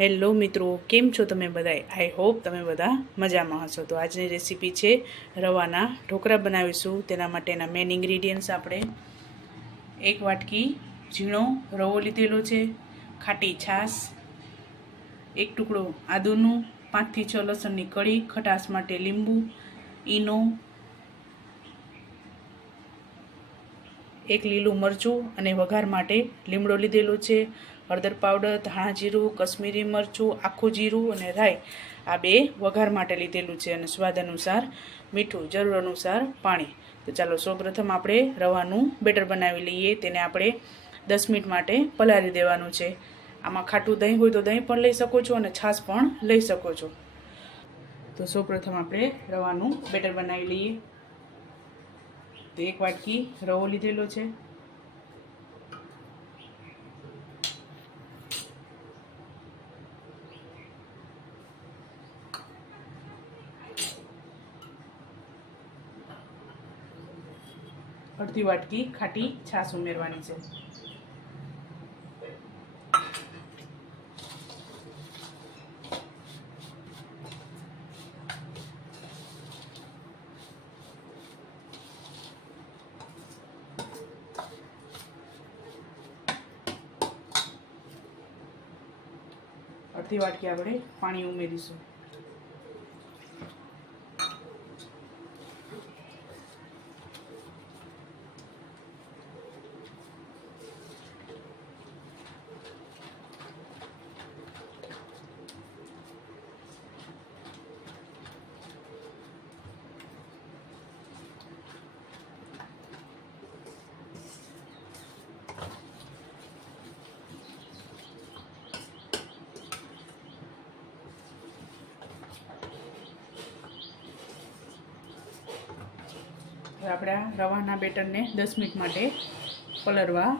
Hello મિત્રો, કેમ છો તમે બધાય? આઈ હોપ તમે બધા મજામાં હશો. તો આજની રેસીપી છે રવાના ઢોકળા બનાવીશું. તેના માટેના મેઇન ઇન્ગ્રીડિયન્ટ્સ આપણે એક વાટકી ઝીણો રવો લીધેલો છે, ખાટી છાશ, એક ટુકડો આદુનું, પાંચથી છ લસણની કળી, ખટાશ માટે લીંબુ, ઈનો, એક લીલું મરચું અને વઘાર માટે લીમડો લીધેલો છે હળદર પાવડર, ધાણા જીરું, કશ્મીરી મરચું, આખું જીરું અને રાઈ આ બે વઘાર માટે લીધેલું છે અને સ્વાદ અનુસાર, મીઠું જરૂર અનુસાર પાણી. તો ચાલો સૌપ્રથમ આપણે રવાનું બેટર બનાવી લઈએ. તેને આપણે દસ મિનિટ માટે પલાળી દેવાનું છે. આમાં ખાટું દહીં હોય તો દહીં પણ લઈ શકો છો અને છાશ પણ લઈ શકો છો. તો સૌપ્રથમ આપણે રવાનું બેટર બનાવી લઈએ. તો એક વાટકી રવો લીધેલો છે. અડધી વાટકી ખાટી છાશ ઉમેરવાની છે. અડધી વાટકી આપણે પાણી ઉમેરીશું. હવે આપણે રવાના બેટરને દસ મિનિટ માટે પલળવા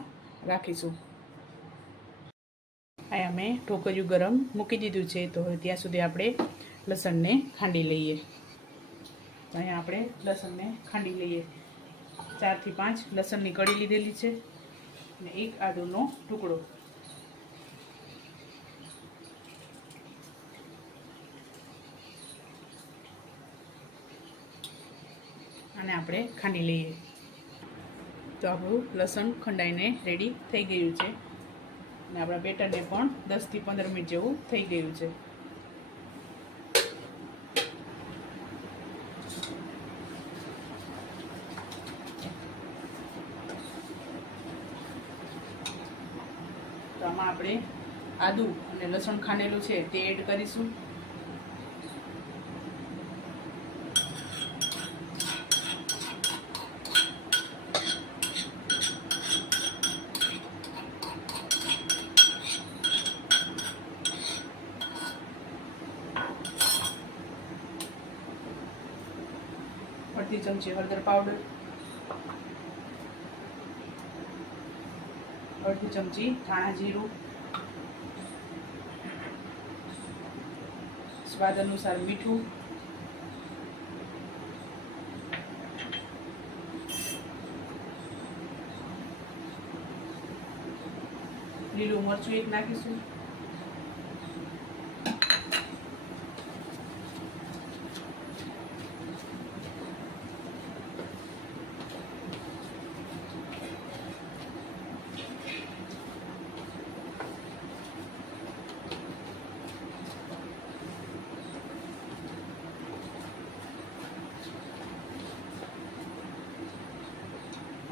રાખીશું. અહીંયા મેં ઢોકળિયું ગરમ મૂકી દીધું છે, તો હવે ત્યાં સુધી આપણે લસણને ખાંડી લઈએ. અહીંયા આપણે લસણને ખાંડી લઈએ. ચારથી પાંચ લસણની કળી લીધેલી છે અને એક આદુનો ટુકડો. અને આપણે ખાંડી લઈએ. તો આપણું લસણ ખંડાઈને રેડી થઈ ગયું છે. અને આપણા બેટરને પણ દસથી પંદર મિનિટ જેવું થઈ ગયું છે. તો આમાં આપણે આદુ અને લસણ ખાંડેલું છે તે એડ કરીશું. અડધી ચમચી હળદર પાવડર અડધી ચમચી ધાણા જીરું સ્વાદ અનુસાર મીઠું લીલું મરચું એક નાખીશું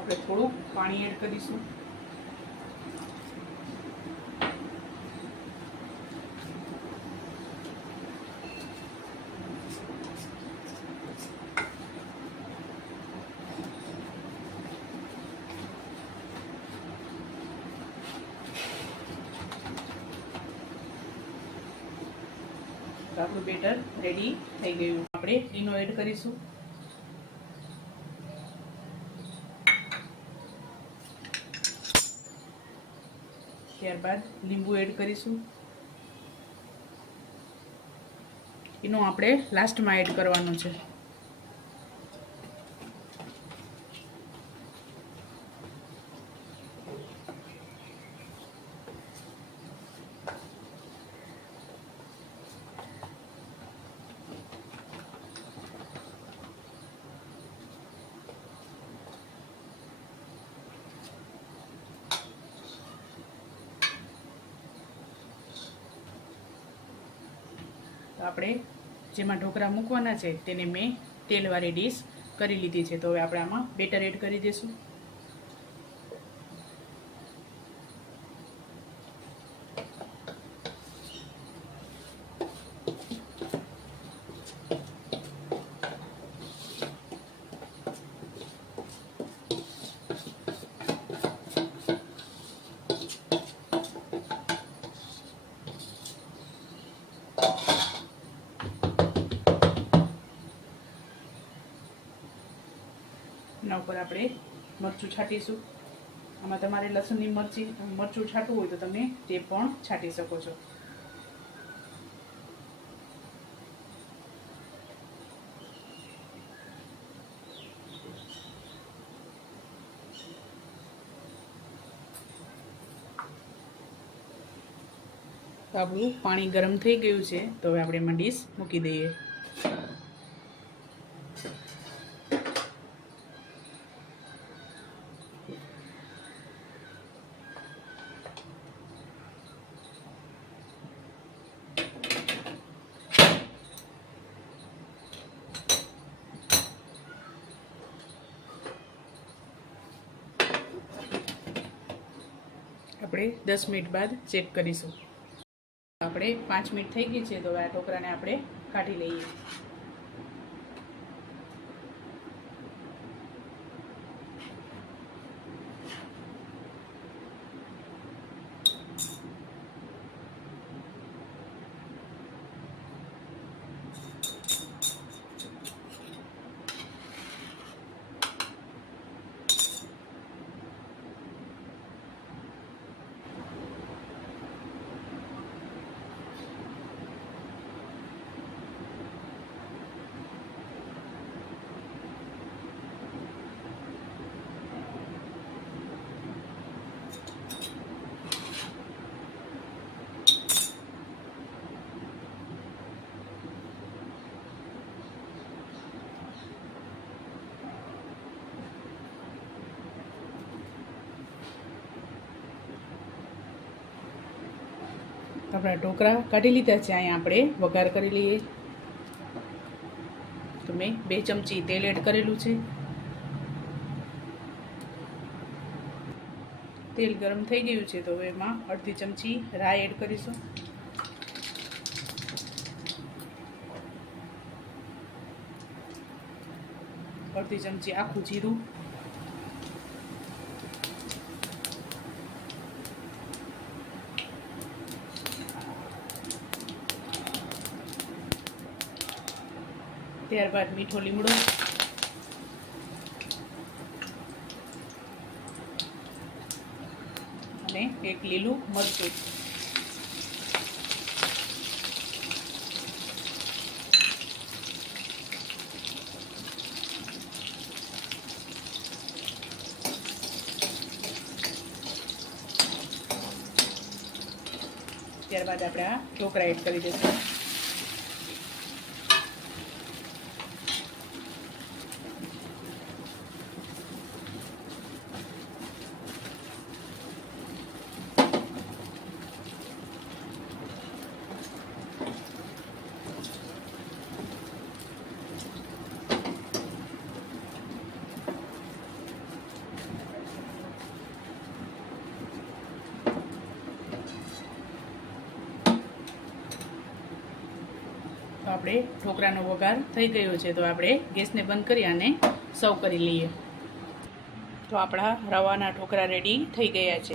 આપણે થોડું પાણી એડ કરીશું આપણું બેટર રેડી થઈ ગયું. આપણે ઈનો એડ કરીશું. ત્યારબાદ લીંબુ એડ કરીશું. એનો આપણે લાસ્ટમાં એડ કરવાનો છે. તો આપણે જેમાં ઢોકળા મૂકવાના છે તેને મેં તેલવાળી ડીશ કરી લીધી છે. તો હવે આપણે આમાં બેટર એડ કરી દઈશું એના ઉપર આપણે મરચું છાંટીશું. આમાં તમારે લસણની મરચી, મરચું છાંટવું હોય તો તમે તે પણ છાંટી શકો છો. આપણું પાણી ગરમ થઈ ગયું છે. તો હવે આપણે એમાં ડીશ મૂકી દઈએ. આપણે દસ મિનિટ બાદ ચેક કરીશું. આપણે પાંચ મિનિટ થઈ ગઈ છે, તો આ ઢોકળાને આપણે કાઢી લઈએ. આપણા ઢોકળા કાઢી લીધા છે, અહીંયા આપણે વઘાર કરી લઈએ. તો મેં બે ચમચી તેલ એડ કરેલું છે. તેલ ગરમ થઈ ગયું છે, તો હવે એમાં અડધી ચમચી રાઈ એડ કરીશું. અડધી ચમચી આખું જીરું. ત્યારબાદ મીઠો લીમડો. અને એક લીલું મરચું. ત્યારબાદ આપણે આ ઢોકળા એડ કરી દઈશું. આપણે ઢોકળાનો વઘાર થઈ ગયો છે. તો આપણે ગેસને બંધ કરી અને સર્વ કરી લઈએ. તો આપણા રવાના ઢોકળા રેડી થઈ ગયા છે.